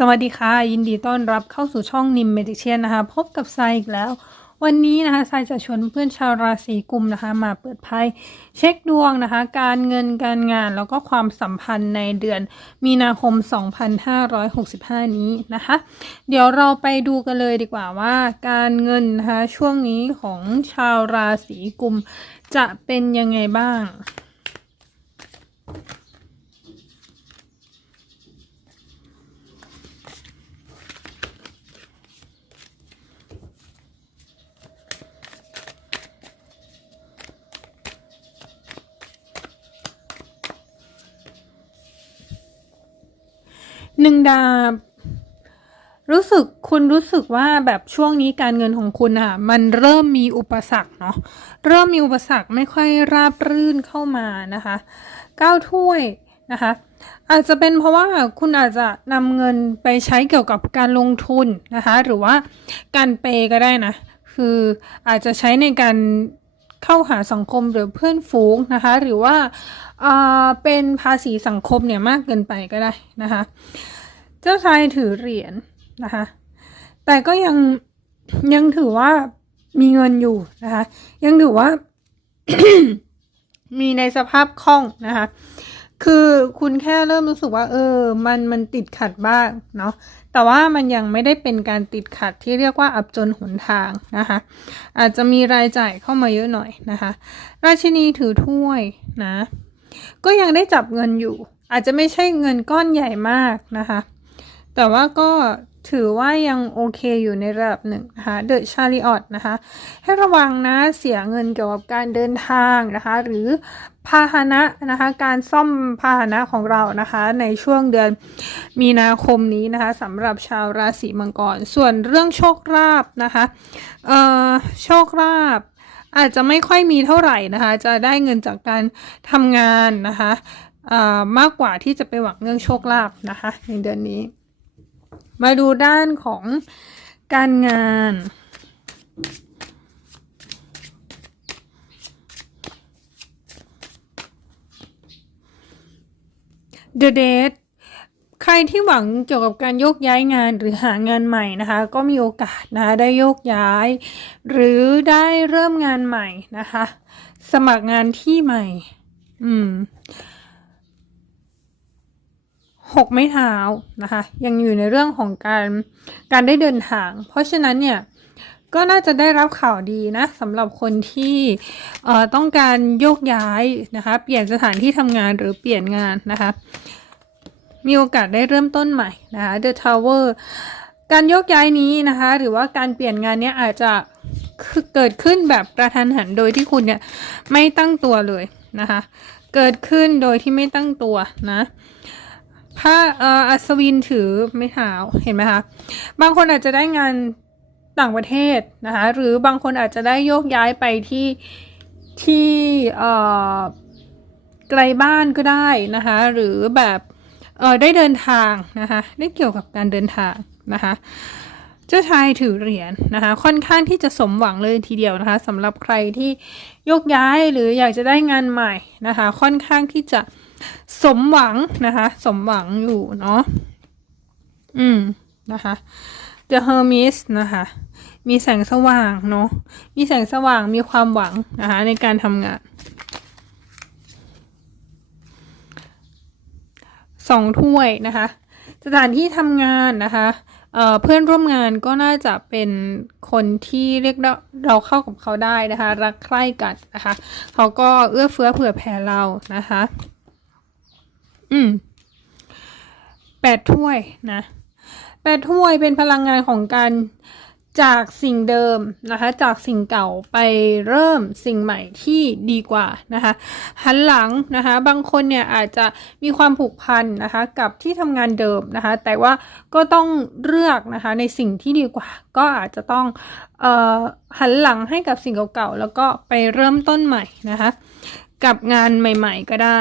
สวัสดีค่ะ ยินดีต้อนรับเข้าสู่ช่องนิมเมดิเชียนนะคะ พบกับไซอีกแล้ว วันนี้นะคะไซจะชวนเพื่อนชาวราศีกุมนะคะ มาเปิดไพ่เช็คดวงนะคะ การเงินการงานแล้วก็ความสัมพันธ์ในเดือนมีนาคม 2565 นี้นะคะ เดี๋ยวเราไปดูกันเลยดีกว่าว่า การเงินนะคะช่วงนี้ของชาวราศีกุมจะเป็นยังไงบ้าง หนึ่งดาบ รู้สึกคุณรู้สึกว่าแบบช่วงนี้การเงินของคุณอะมันเริ่มมีอุปสรรคเนาะเริ่มมีอุปสรรคไม่ค่อยราบรื่นเข้ามานะคะก้าวถ้วยนะคะอาจจะเป็นเพราะว่าคุณอาจจะนำเงินไปใช้เกี่ยวกับการลงทุนนะคะ หรือว่าการเปย์ก็ได้นะ คืออาจจะใช้ในการ เข้าหาสังคมหรือเพื่อนฝูงนะคะ หรือว่าอ่าเป็นภาษีสังคมเนี่ยมากเกินไปก็ได้นะคะ เจ้าชายถือเหรียญนะคะ แต่ก็ยังยังถือว่ามีเงินอยู่นะคะ ยังถือว่ามีในสภาพคล่องนะคะ คือคุณแค่เริ่มรู้สึกว่า เออ มันมันติดขัดบ้างเนาะแต่ว่ามันยังไม่ได้เป็นการติดขัดที่เรียกว่าอับจนหนทางนะคะอาจจะมีรายจ่ายเข้ามาเยอะหน่อยนะคะ ราชินีถือถ้วยนะ ก็ยังได้จับเงินอยู่ อาจจะไม่ใช่เงินก้อนใหญ่มากนะคะ แต่ว่าก็ ถือว่ายังโอเคอยู่ในระดับหนึ่งนะคะเดอะชาริออตนะคะ ให้ระวังนะเสียเงินเกี่ยวกับการเดินทางนะคะ หรือพาหนะนะคะการซ่อมพาหนะของเรานะคะ ในช่วงเดือนมีนาคมนี้นะคะสำหรับชาวราศีมังกร ส่วนเรื่องโชคลาภนะคะเอ่อโชคลาภอาจจะไม่ค่อยมีเท่าไหร่นะคะ จะได้เงินจากการทำงานนะคะเออมากกว่าที่จะไปหวังเรื่องโชคลาภนะคะในเดือนนี้ มาดูด้านของการงาน The Date ใครที่หวังเกี่ยวกับการโยกย้ายงานหรือหางานใหม่นะคะ ก็มีโอกาสนะคะได้โยกย้าย หรือได้เริ่มงานใหม่นะคะ สมัครงานที่ใหม่ อืม หกไม้เท้านะคะ ยังอยู่ในเรื่องของการการได้เดินทาง เพราะฉะนั้นเนี่ยก็น่าจะได้รับข่าวดีนะสำหรับคนที่ต้องการโยกย้ายนะคะ เปลี่ยนสถานที่ทำงานหรือเปลี่ยนงานนะคะ มีโอกาสได้เริ่มต้นใหม่นะคะ The Tower การโยกย้ายนี้นะคะ หรือว่าการเปลี่ยนงานเนี้ยอาจจะเกิดขึ้นแบบกระทันหันโดยที่คุณเนี่ยไม่ตั้งตัวเลยนะคะ เกิดขึ้นโดยที่ไม่ตั้งตัวนะ พระเอ่ออัศวินถือไม่เท้าเห็นไหมคะ บางคนอาจจะได้งานต่างประเทศนะคะ หรือบางคนอาจจะได้โยกย้ายไปที่ที่เอ่อไกลบ้านก็ได้นะคะ หรือแบบเออได้เดินทางนะคะ ได้เกี่ยวกับการเดินทางนะคะ เจ้าชายถือเหรียญนะคะ ค่อนข้างที่จะสมหวังเลยทีเดียวนะคะสำหรับใครที่โยกย้ายหรืออยากจะได้งานใหม่นะคะ ค่อนข้างที่จะ สมหวังนะคะ สมหวังอยู่เนาะอืมนะคะ The Hermes นะคะ มีแสงสว่างเนาะมีแสงสว่างมีความหวังนะคะในการทำงานสองถ้วยนะคะ สถานที่ทำงานนะคะเเพื่อนร่วมงานก็น่าจะเป็นคนที่เรียกเรเราเข้ากับเขาได้นะคะ รักใคร่กันนะคะ เขาก็เอื้อเฟื้อเผื่อแผ่เรานะคะ อืมแปดถ้วยนะแปดถ้วยเป็นพลังงานของการจากสิ่งเดิมนะคะ จากสิ่งเก่าไปเริ่มสิ่งใหม่ที่ดีกว่านะคะหันหลังนะคะ บางคนเนี่ยอาจจะมีความผูกพันนะคะ กับที่ทำงานเดิมนะคะ แต่ว่าก็ต้องเลือกนะคะในสิ่งที่ดีกว่า ก็อาจจะต้องเอ่อหันหลังให้กับสิ่งเก่าๆแล้วก็ไปเริ่มต้นใหม่นะคะ กับงานใหม่ ๆ ก็ได้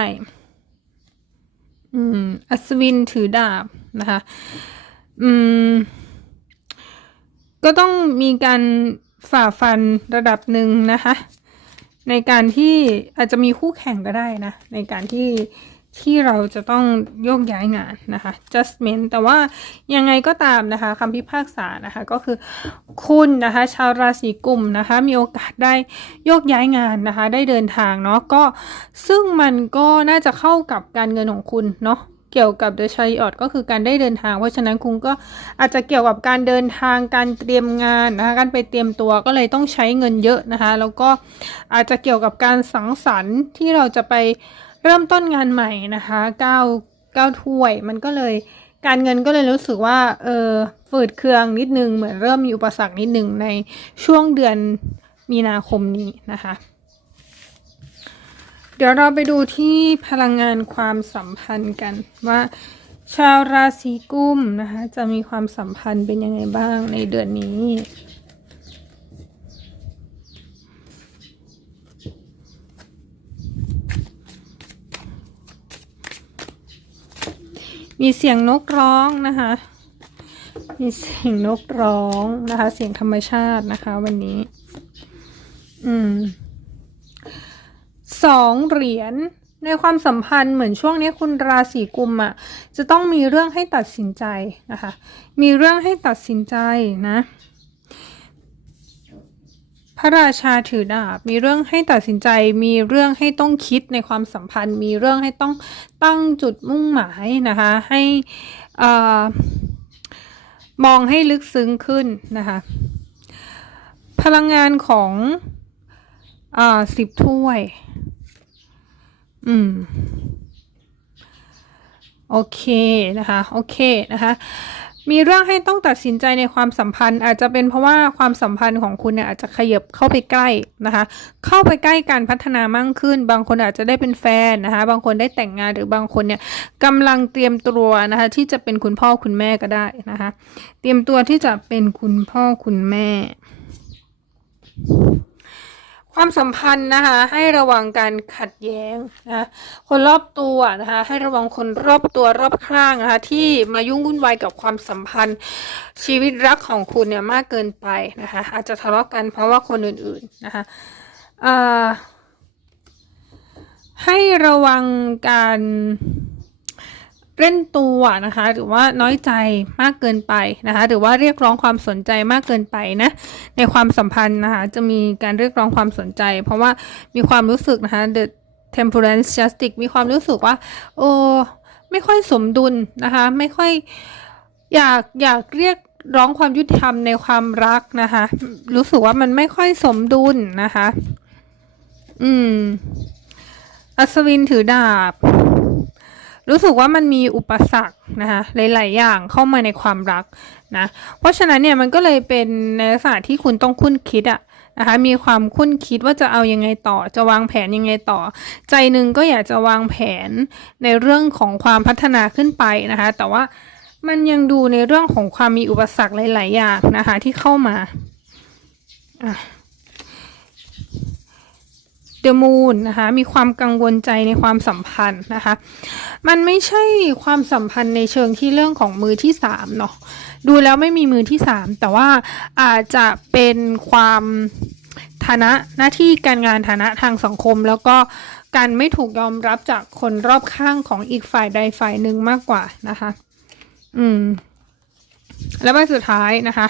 อืม อัศวินถือดาบนะคะ อืม ก็ต้องมีการฝ่าฟันระดับหนึ่งนะคะ ในการที่อาจจะมีคู่แข่งก็ได้นะ ในการที่ ที่เราจะต้องโยกย้ายงานนะคะ judgment แต่ว่ายังไงก็ตามนะคะคำพิพากษานะคะก็คือคุณนะคะ ชาวราศีกุมนะคะ มีโอกาสได้โยกย้ายงานนะคะ ได้เดินทางเนาะก็ซึ่งมันก็น่าจะเข้ากับการเงินของคุณเนาะเกี่ยวกับ The c h a r i o t ก็คือการได้เดินทาง เพราะฉะนั้นคุณก็อาจจะเกี่ยวกับการเดินทางการเตรียมงานนะคะการไปเตรียมตัวก็เลยต้องใช้เงินเยอะนะคะ แล้วก็อาจจะเกี่ยวกับการสังสรรค์ที่เราจะไป เริ่มต้นงานใหม่นะคะก้าวก้าวถ้วย มันก็เลยการเงินก็เลยรู้สึกว่าเออฝืดเคืองนิดนึงเหมือนเริ่มมีอุปสรรคนิดนึงในช่วงเดือนมีนาคมนี้นะคะ เดี๋ยวเราไปดูที่พลังงานความสัมพันธ์กันว่า ชาวราศีกุมนะคะจะมีความสัมพันธ์เป็นยังไงบ้างในเดือนนี้ มีเสียงนกร้องนะคะ มีเสียงนกร้องนะคะ เสียงธรรมชาตินะคะ วันนี้ อืมสองเหรียญในความสัมพันธ์เหมือนช่วงนี้คุณราศีกุมอะ่ะ จะต้องมีเรื่องให้ตัดสินใจนะคะ มีเรื่องให้ตัดสินใจนะ พระราชาถือดาบ มีเรื่องให้ตัดสินใจ มีเรื่องให้ต้องคิดในความสัมพันธ์ มีเรื่องให้ต้องตั้งจุดมุ่งหมายนะคะ ให้อ่มองให้ลึกซึ้งขึ้นนะคะ พลังงานของอ่าสิบถ้วย อืม โอเคนะคะ โอเคนะคะ มีเรื่องให้ต้องตัดสินใจในความสัมพันธ์ อาจจะเป็นเพราะว่าความสัมพันธ์ของคุณเนี่ยอาจจะขยับเข้าไปใกล้นะคะ เข้าไปใกล้การพัฒนามากขึ้น บางคนอาจจะได้เป็นแฟนนะคะ บางคนได้แต่งงานหรือบางคนเนี่ยกำลังเตรียมตัวนะคะที่จะเป็นคุณพ่อคุณแม่ก็ได้นะคะ เตรียมตัวที่จะเป็นคุณพ่อคุณแม่ ความสัมพันธ์นะคะ ให้ระวังการขัดแย้งนะคะคนรอบตัวนะคะ ให้ระวังคนรอบตัวรอบข้างนะคะ ที่มายุ่งวุ่นวายกับความสัมพันธ์ ชีวิตรักของคุณเนี่ยมากเกินไปนะคะ อาจจะทะเลาะกันเพราะว่าคนอื่นๆนะคะให้ระวังการ เล่นตัวนะคะ หรือว่าน้อยใจมากเกินไปนะคะ หรือว่าเรียกร้องความสนใจมากเกินไปนะในความสัมพันธ์นะคะจะมีการเรียกร้องความสนใจ เพราะว่ามีความรู้สึกนะคะ the temperance justice มีความรู้สึกว่า โอ้ไม่ค่อยสมดุลนะคะ ไม่ค่อยอยากอยากเรียกร้องความยุติธรรมในความรักนะคะ รู้สึกว่ามันไม่ค่อยสมดุลนะคะ อืม อัศวินถือดาบ รู้สึกว่ามันมีอุปสรรคนะคะหลายๆอย่างเข้ามาในความรักนะเพราะฉะนั้นเนี่ยมันก็เลยเป็นในลักษณะที่คุณต้องคุ้นคิดอะนะคะมีความคุ้นคิดว่าจะเอายังไงต่อ จะวางแผนยังไงต่อ ใจหนึ่งก็อยากจะวางแผนในเรื่องของความพัฒนาขึ้นไปนะคะแต่ว่ามันยังดูในเรื่องของความมีอุปสรรคหลาย ๆ อย่างนะคะที่เข้ามาอะ The Moon นะคะมีความกังวลใจในความสัมพันธ์นะคะ มันไม่ใช่ความสัมพันธ์ในเชิงที่เรื่องของมือที่สามเนาะดูแล้วไม่มีมือที่สามแต่ว่าอาจจะเป็นความฐานะหน้าที่การงานฐานะทางสังคม แล้วก็การไม่ถูกยอมรับจากคนรอบข้างของอีกฝ่ายใดฝ่ายหนึ่งมากกว่านะคะ อืม แล้วใบสุดท้ายนะคะ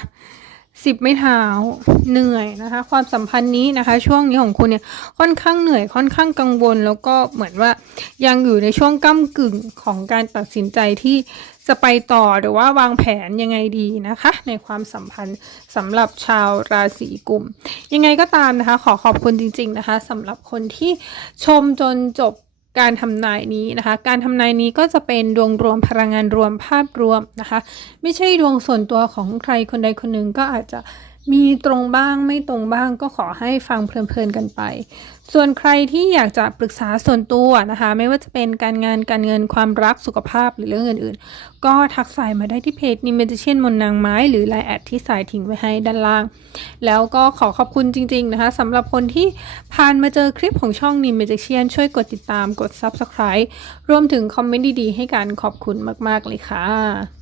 สิบไม่เท้าเหนื่อยนะคะ ความสัมพันธ์นี้นะคะ ช่วงนี้ของคุณเนี่ยค่อนข้างเหนื่อยค่อนข้างกังวล แล้วก็เหมือนว่ายังอยู่ในช่วงก้ากึ่งของการตัดสินใจที่จะไปต่อหรือว่าวางแผนยังไงดีนะคะ ในความสัมพันธ์สำหรับชาวราศีกุม ยังไงก็ตามนะคะ ขอขอบคุณจริง ๆนะคะสำหรับคนที่ชมจนจบ การทำนายนี้นะคะ การทำนายนี้ก็จะเป็นดวงรวมพลังงานรวมภาพรวมนะคะ ไม่ใช่ดวงส่วนตัวของใครคนใดคนหนึ่งก็อาจจะมีตรงบ้างไม่ตรงบ้างก็ขอให้ฟังเพลินๆกันไป ส่วนใครที่อยากจะปรึกษาส่วนตัวนะคะ ไม่ว่าจะเป็นการงานการเงินความรักสุขภาพหรือเรื่องอื่นๆ ก็ทักสายมาได้ที่เพจนิมเมจิเชียนมนนางไม้หรือไลน์แอดที่สายทิ้งไว้ให้ด้านล่าง แล้วก็ขอขอบคุณจริง ๆ นะคะสำหรับคนที่ผ่านมาเจอคลิปของช่องนิมเมจิเชียนช่วยกดติดตามกด Subscribe รวมถึงคอมเมนต์ดีๆ ให้การขอบคุณมาก ๆ เลยค่ะ